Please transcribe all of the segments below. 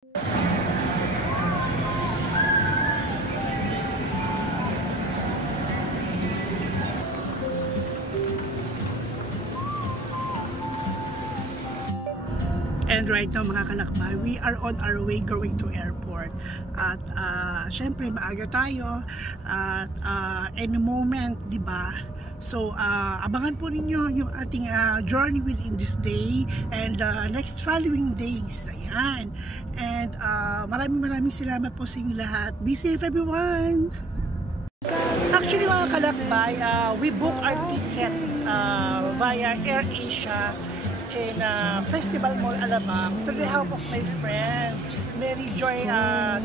And right now mga kalakbay, we are on our way going to airport. At syempre maaga tayo at any moment, di ba? So abangan po ninyo yung ating journey within this day and next following days. Ayan. And maraming salamat po sa inyo lahat. Be safe everyone! Actually mga kalakbay, we book our ticket via AirAsia in Festival Mall Alabang to the help of my friend Mary Joy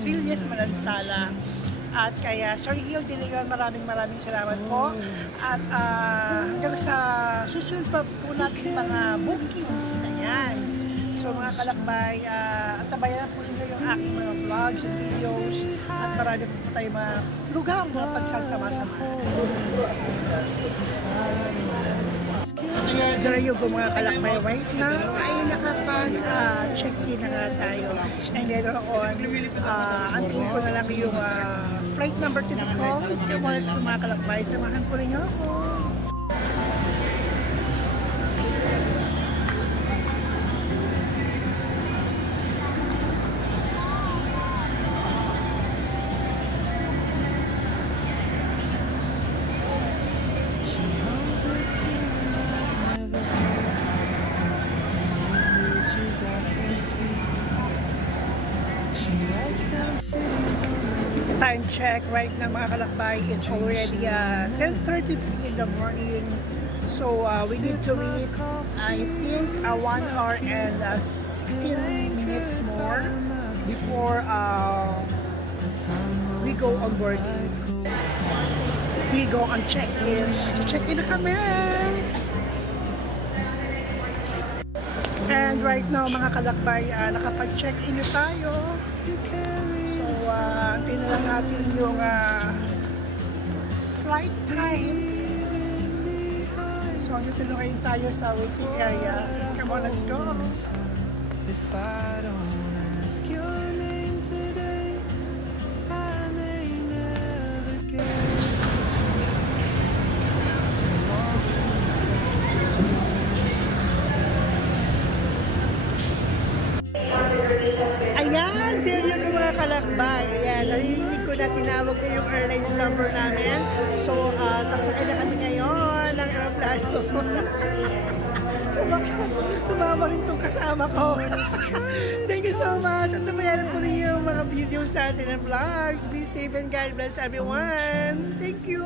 Trillies Malansala at kaya Sir Gil De Leon, maraming salamat po at hanggang sa susunod pa po natin mga bookings. Ayan. So mga kalakbay, antabayan po ninyo yung aking mga vlogs and videos at marami po tayo mga lugar na pagsasama-sama. There you go mga kalakbay, right now ay nakapag-check-in na nga tayo and later on antiin ko na lang yung flight number to the call. So mga kalakbay, samahan po rin ako. Time check right now mga kalakbay, it's already 10:33 in the morning, so we need to wait I think 1 hour and 16 minutes more before we go on boarding. We go on check-in. Check-in na kami! And right now mga kalakbay, nakapag-check-in na tayo. So, antin na lang natin yung flight time. So, magtutulungan tayo sa waiting area. Come on, let's go! If I don't ask your name today, I may never get. Ayan, there you go mga kalakbay. Ayan, narinig ko na tinawag na yung airlines number namin. So, sasakay na kami ngayon ng aeroplano. So, tumama rin itong kasama ko. Thank you so much. At tumayanan po rin yung mga videos natin and vlogs. Be safe and God bless everyone. Thank you.